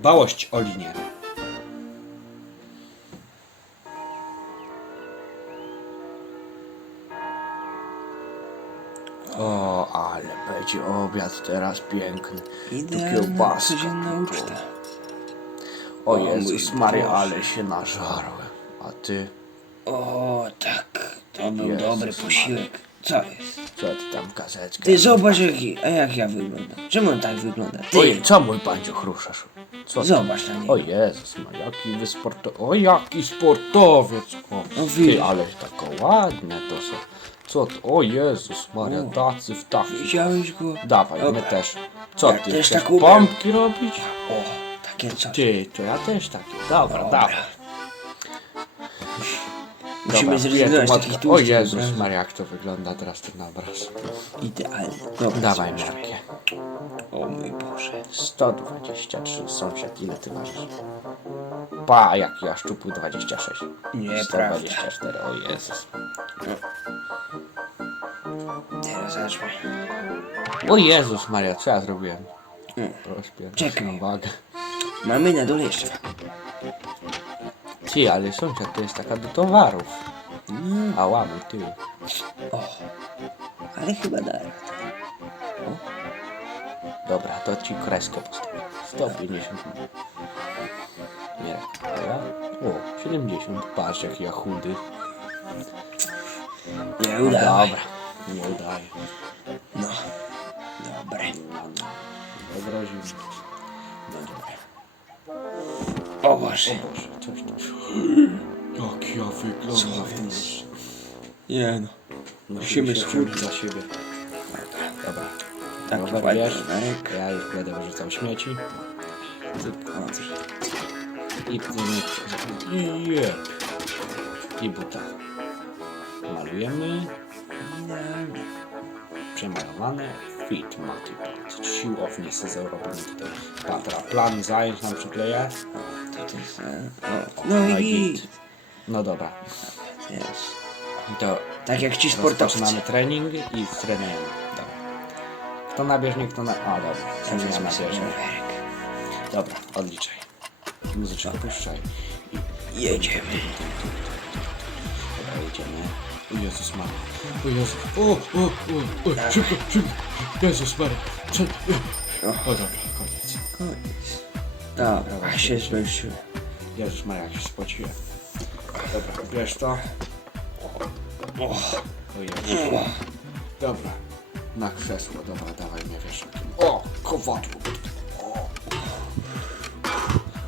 Dbałość o linię. O, ale będzie obiad teraz piękny. Tu Idealna kiełbaska. codzienna uczta. O Jezus mój Maria, Boże. ale się nażarłem. A ty, O, tak. To był Jezus dobry Maria. posiłek. Co jest? co ty tam gazetkę? Ty zobacz jaki, a jak ja wyglądam. Czemu on tak wygląda? Ty, Oj, co mój panciu chruszasz? Co ty? zobacz na niego. O Jezus, ma jaki wy sporto... O jaki sportowiec! O, O, ty, widzisz. ale takie ładne to są. Co to? O Jezus Maria, tacy w tafli. Widziałeś go? Dawaj, my Dobra. też. Co Ja ty, też chcesz tak umiem. pompki robić? O, takie coś. Ty, to ja też takie. Dobra, Dobra. dawaj. Musimy zrezygnować z takich O Jezus. Maria, jak to wygląda teraz ten obraz. Idealnie. Dobra, Dawaj miarkę. O mój Boże. 123 sąsiad, ile ty ważysz? Pa, jak ja szczupły 26. Nieprawda. 124, o Jezus. Teraz zobaczmy. O Jezus Maria, co ja zrobiłem? Mm. Proszę, Czekaj. Mamy na dole jeszcze. Ty, ale sąsiad to jest taka do towarów. Mm. A łamy, ty. O, ale chyba da. Dobra, to ci kreskę postawię. 150. Nie, a ja? O, 70. Patrz, jaki ja chudy. Nie No udało. dobra, nie udaje. No, dobre. Dobra, zimno. No dobra. O Boże. Boże, coś tam. Jak ja wyglądam. Co jest? Nie no. Musimy skrócić za siebie. Dobra. Tak, ładnie, wiesz, Marek. ja już będę wyrzucał śmieci. I I je. I buta. Malujemy. Przemalowane. Fit multiple. Siłownie zrobimy tutaj. Patra, plan zajęć nam przykleję. Jest, No i git. No dobra. Jest. To Tak jak ci sportowcy. Rozpoczynamy trening i trenujemy. Dobra. Kto nabieżnie, kto na... A, dobra. Cały Ja rowerek. Dobra, odliczaj. Muzyczkę puszczaj. Jedziemy. Dobra, jedziemy. O Jezus Maria. O Jezus. O, o, o, o. Szybko, szybko. Jezus Maria. Co? O, dobra, koniec. Koniec. Dobra, a się zmęczyłem. Jezus Maria, jak się spociłem. Dobra, bierz to. O, o Jezus. Dobra. Na krzesło, dobra, dawaj mnie wieszakiem. O, kowadło.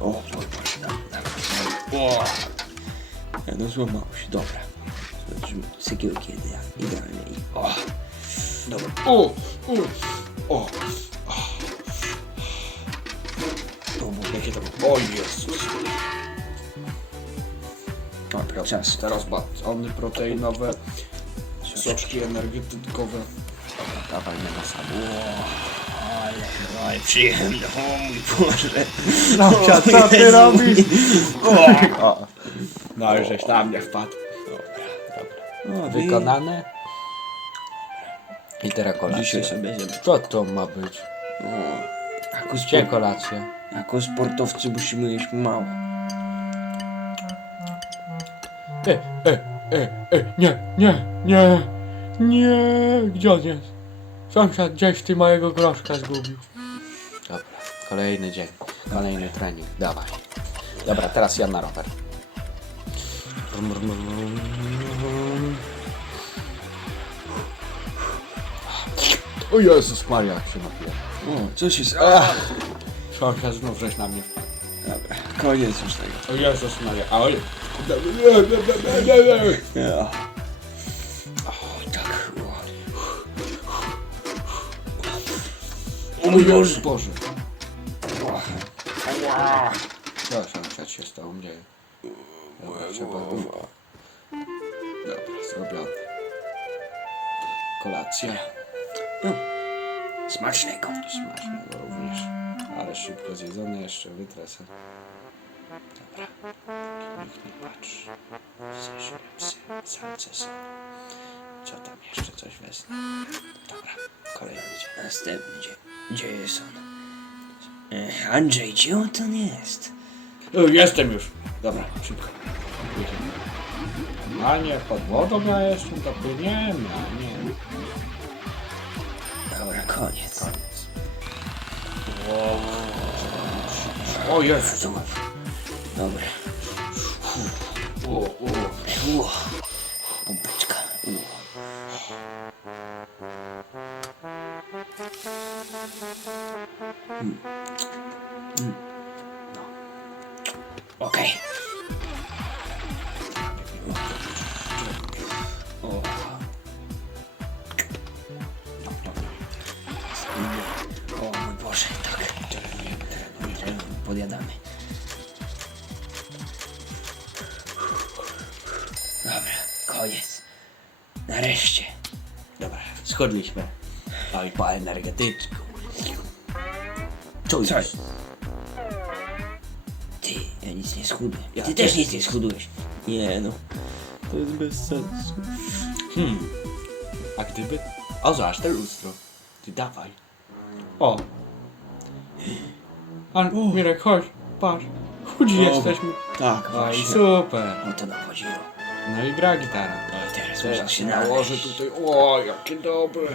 O, Boże, O. Ja no złamało się, dobra. Zobaczymy cegiełki idea- idealnie. O, Dobra. O, o, o. Jakie to... O Jezus. dobra, czas. Teraz batony proteinowe, soczki energetyczkowe. Dobra, dawaj na sam. Ale, przyjemne, o mój Boże. Sąsiad, co ty robisz? O. No już żeś na mnie wpadł. O, wy- Wykonane. I teraz kolacja. Dzisiaj sobie zjemy. Co to ma być? O, sport, kolacja? Jako sportowcy musimy jeść mało. E, e, e, e, nie, nie, nie, nie, gdzie on jest? Sąsiad gdzieś ty mojego groszka zgubił. Dobra, kolejny dzień, kolejny trening, dawaj. Dobra, teraz ja na rower. O Jezus Maria, jak się napiję. O, co się Ach, Sąsiad znów żeś na mnie. Dobra, koniec już tego. O Jezus Maria, a oj. Ja. O, tak. O, O mój Boże. Boże. Co sąsiad się tobą dzieje? Dobra, trzeba... Dobra, zrobione. Kolacja. Smacznego. Smacznego również. Ale szybko zjedzone, jeszcze wytresem. Dobra. Nikt nie patrzy. Zeźle psy, samce są. Co tam jeszcze? Coś wezmę. Dobra, kolejny dzień. Następny dzień. Gdzie jest on? E, Andrzej, gdzie on tam jest? O, jestem już. Dobra, szybko. Jedziemy. A nie, pod wodą ja jestem, to płyniemy, a nie. Dobra, koniec. Koniec. O Jezu, zobacz. Dobra. O, o. Uo. Nareszcie. Dobra, schodliśmy. No i po energetyczku. Co Co? Ty, ja nic nie schudłem. Ja Ty też też nic nie schudłeś. Nie no, to jest bez sensu. Hmm. A gdyby... O, zobacz, te lustro. Ty dawaj. O. A, Mirek, chodź, patrz. Chudzi jesteśmy. Tak, No i właśnie. super. O to nam chodziło. No i gra gitara. No i teraz można się nałożę tutaj. O, jakie dobre.